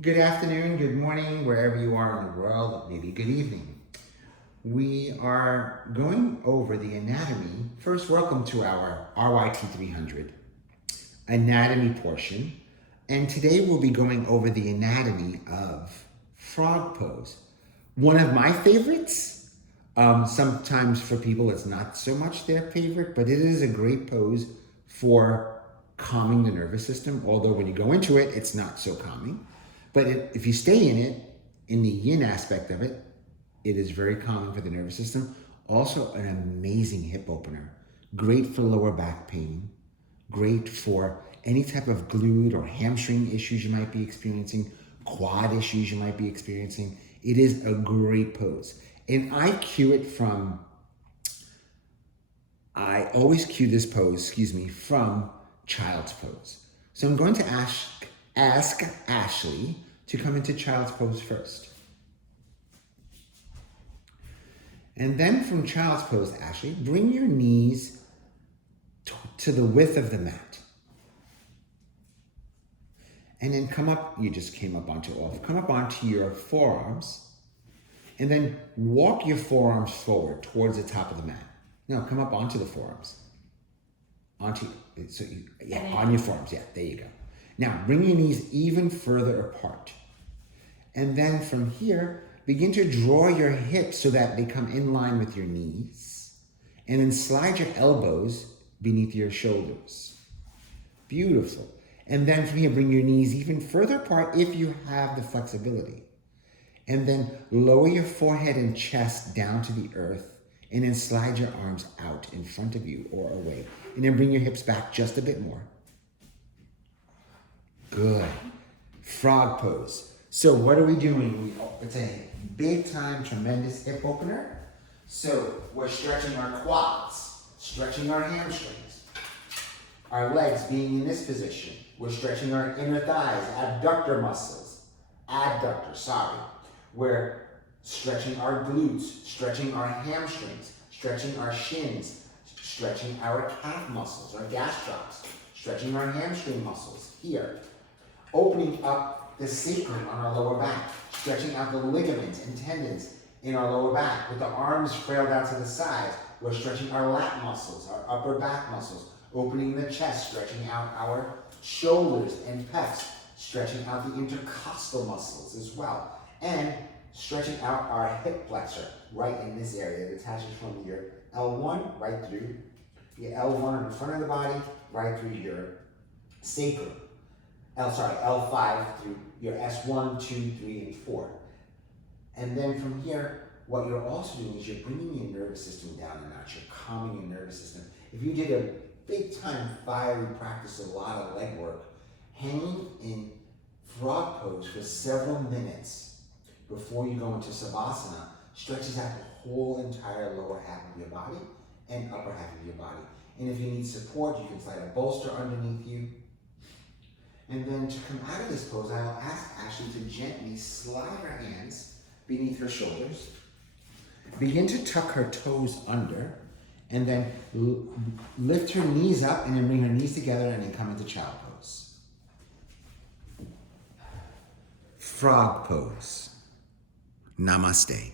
Good afternoon, good morning, wherever you are in the world, maybe good evening. We are going over the anatomy. First, welcome to our RYT 300 anatomy portion. And today we'll be going over the anatomy of frog pose. One of my favorites. Sometimes for people it's not so much their favorite, but it is a great pose for calming the nervous system. Although when you go into it, it's not so calming. But if you stay in it, in the yin aspect of it, it is very calming for the nervous system. Also an amazing hip opener. Great for lower back pain. Great for any type of glute or hamstring issues you might be experiencing, quad issues you might be experiencing. It is a great pose. And I always cue this pose, from child's pose. So I'm going to ask Ashley to come into child's pose first. And then from child's pose, Ashley, bring your knees to the width of the mat. And then come up onto your forearms. And then walk your forearms forward towards the top of the mat. No, come up onto the forearms. On your forearms, yeah, there you go. Now, bring your knees even further apart. And then from here, begin to draw your hips so that they come in line with your knees. And then slide your elbows beneath your shoulders. Beautiful. And then from here, bring your knees even further apart if you have the flexibility. And then lower your forehead and chest down to the earth. And then slide your arms out in front of you or away. And then bring your hips back just a bit more. Good. Frog pose. So what are we doing? It's a big time, tremendous hip opener. So we're stretching our quads, stretching our hamstrings, our legs being in this position. We're stretching our inner thighs, adductor muscles, We're stretching our glutes, stretching our hamstrings, stretching our shins, stretching our calf muscles, our gastrocs, stretching our hamstring muscles here. Opening up the sacrum on our lower back, stretching out the ligaments and tendons in our lower back. With the arms trailed out to the sides, we're stretching our lat muscles, our upper back muscles, opening the chest, stretching out our shoulders and pecs, stretching out the intercostal muscles as well, and stretching out our hip flexor right in this area that attaches from your L1 right through your L1 in the front of the body, right through your sacrum. L5 through your S1, 2, 3, and 4. And then from here, what you're also doing is you're bringing your nervous system down a notch. You're calming your nervous system. If you did a big time fiery practice, a lot of leg work, hanging in frog pose for several minutes before you go into Savasana stretches out the whole entire lower half of your body and upper half of your body. And if you need support, you can slide a bolster underneath you. And then to come out of this pose, I will ask Ashley to gently slide her hands beneath her shoulders. Begin to tuck her toes under, and then lift her knees up, and then bring her knees together, and then come into child pose. Frog pose. Namaste.